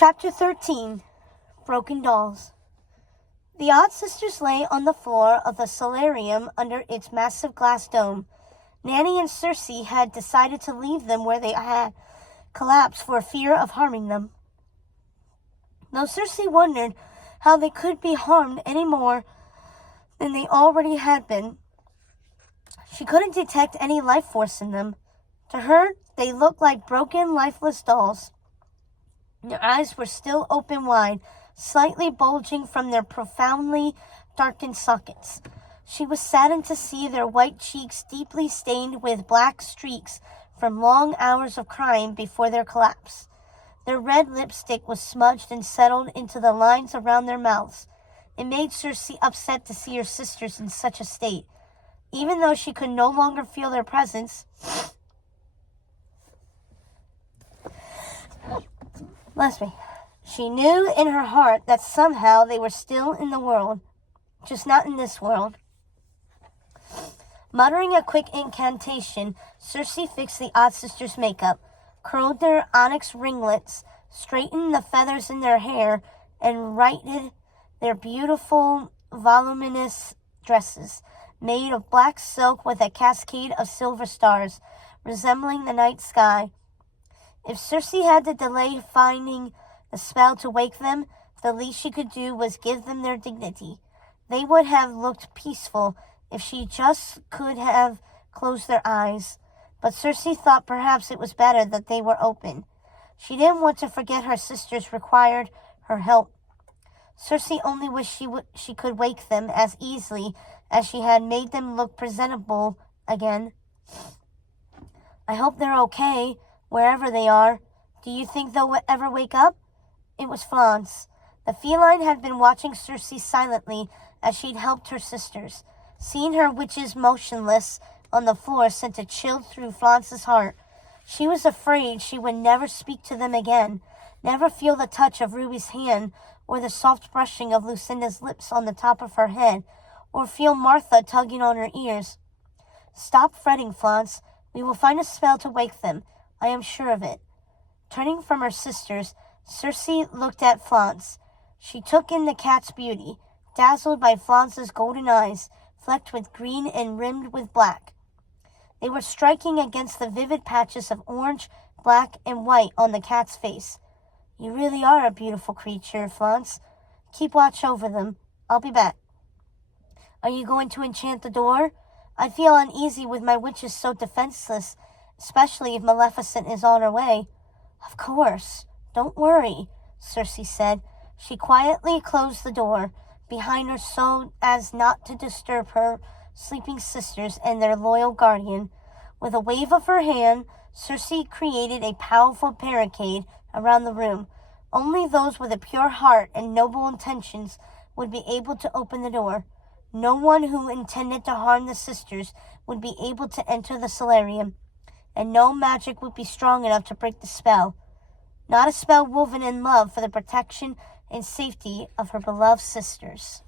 Chapter 13. Broken Dolls. The odd sisters lay on the floor of the solarium under its massive glass dome. Nanny and Circe had decided to leave them where they had collapsed for fear of harming them. Though Circe wondered how they could be harmed any more than they already had been, she couldn't detect any life force in them. To her, they looked like broken, lifeless dolls. Their eyes were still open wide, slightly bulging from their profoundly darkened sockets. She was saddened to see their white cheeks deeply stained with black streaks from long hours of crying before their collapse. Their red lipstick was smudged and settled into the lines around their mouths. It made Circe upset to see her sisters in such a state. Even though she could no longer feel their presence, she knew in her heart that somehow they were still in the world, just not in this world. Muttering a quick incantation, Circe fixed the odd sisters' makeup, curled their onyx ringlets, straightened the feathers in their hair, and righted their beautiful, voluminous dresses, made of black silk with a cascade of silver stars, resembling the night sky. If Circe had to delay finding the spell to wake them, the least she could do was give them their dignity. They would have looked peaceful if she just could have closed their eyes. But Circe thought perhaps it was better that they were open. She didn't want to forget her sisters required her help. Circe only wished she could wake them as easily as she had made them look presentable again. "I hope they're okay, wherever they are. Do you think they'll ever wake up?" It was Flance. The feline had been watching Circe silently as she'd helped her sisters. Seeing her witches motionless on the floor sent a chill through Flance's heart. She was afraid she would never speak to them again, never feel the touch of Ruby's hand or the soft brushing of Lucinda's lips on the top of her head, or feel Martha tugging on her ears. "Stop fretting, Flance. We will find a spell to wake them. I am sure of it." Turning from her sisters, Circe looked at Flance. She took in the cat's beauty, dazzled by Flance's golden eyes, flecked with green and rimmed with black. They were striking against the vivid patches of orange, black, and white on the cat's face. "You really are a beautiful creature, Flance. Keep watch over them. I'll be back." "Are you going to enchant the door? I feel uneasy with my witches so defenseless, especially if Maleficent is on her way." "Of course. Don't worry," Circe said. She quietly closed the door behind her so as not to disturb her sleeping sisters and their loyal guardian. With a wave of her hand, Circe created a powerful barricade around the room. Only those with a pure heart and noble intentions would be able to open the door. No one who intended to harm the sisters would be able to enter the solarium, and no magic would be strong enough to break the spell. Not a spell woven in love for the protection and safety of her beloved sisters.